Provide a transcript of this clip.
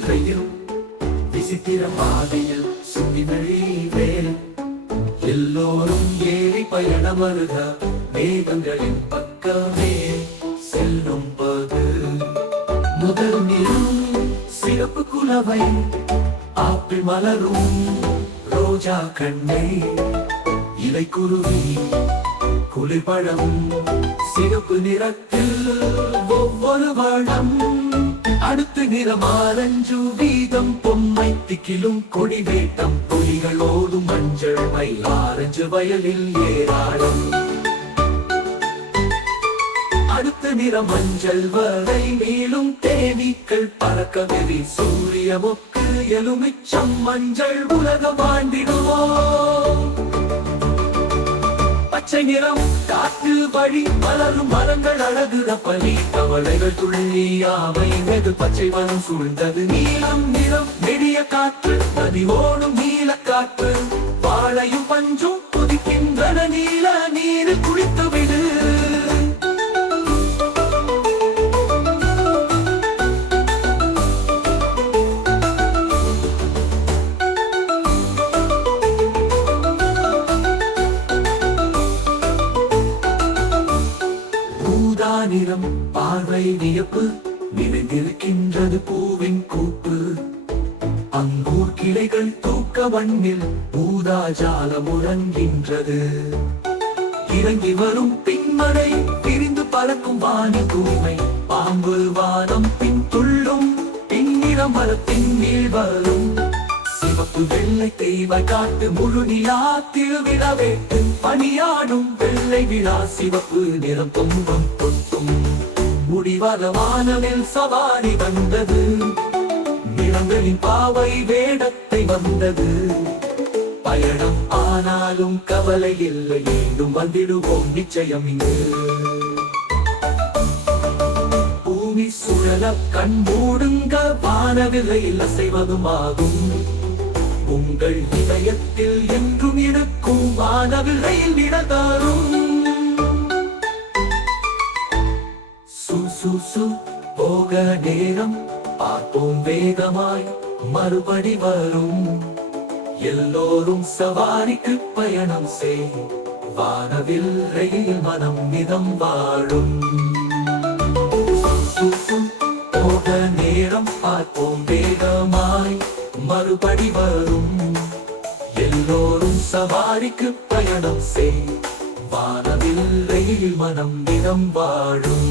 வானவில் ரயில் விசித்திர பாதையில் சுத்தி வழிவேல் எல்லோரும் ஏறி பயணம் வருக மேகங்களின் பக்கமே செல்லும் பது முதல் நிறம் சிறப்பு குலவை ஆப்பிள் மலரும் ரோஜா கண்ணை இலை குருவி குளிர்பழம் சிறப்பு நிறத்தில் ஒவ்வொரு வளம் அடுத்த நிறம் ஆரஞ்சு வீதம் பொம்மை திக்கிலும் கொடி வேட்டம் புலிகளோடும் மஞ்சள் மை ஆரஞ்சு வயலில் ஏராளம் அடுத்த நிறம் மஞ்சள் வரை மேலும் தேனீக்கள் பறக்க வெறி சூரிய மொக்கு எலுமிச்சம் மஞ்சள் உலகம் வாழ்ந்திடுவோம் பச்சை நிறம் காற்று வழி மலரும் மரங்கள் அழகு பலி கவலைகள் துள்ளி யாவை வெகு பச்சை மனம் சூழ்ந்தது நீலம் நிறம் நெடிய காற்று நதி ஓடும் நீல காற்று வாழையும் பஞ்சும் குதிக்கின்றன நீல நீர் குளித்து விடு நிறம் பார்வை வியப்பு நிறைந்திருக்கின்றது பூவின் கூப்பு அங்கூர் கிளைகள் தூக்க வண்ணில் ஊதா ஜாலம் உறங்கின்றது இறங்கி வரும் பின்மழை பிரிந்து பறக்கும் வானி தூய்மை பாம்பு வானம் பின் துள்ளும் பின்னிறம் மரத்தின் மேல் வரும் சிவப்பு வெள்ளை தெய்வாய் காட்டு முழு நிலா திருவிழா வேட்டு பணியாடும் வெள்ளை விழா சிவப்பு நிறம் தொங்கும் பொட்டும் முடிவாத வானவில் சவாரி வந்தது நிறங்களின் பாவை வேடத்தை வந்தது பயணம் ஆனாலும் கவலை இல்லை மீண்டும் வந்திடுவோம் நிச்சயம் இங்கு பூமி சுழல கண் மூடுங்க வானவில்லையில் அசைவதுமாகும் உங்கள் இதயத்தில் என்றும் இருக்கும் வானவில்லையில் இடதரும் சு போக நேரம் பார்ப்போம் வேகமாய் மறுபடி வரும் எல்லோரும் சவாரிக்கு பயணம் செய் வானவில்லையில் மனம் மிதம் வாழும் போக நேரம் பார்ப்போம் வேகமாய் மறுபடி வரும் எல்லோரும் சவாரிக்கு பயணம் செய் வானவில்லையில் மனம் தினம் வாழும்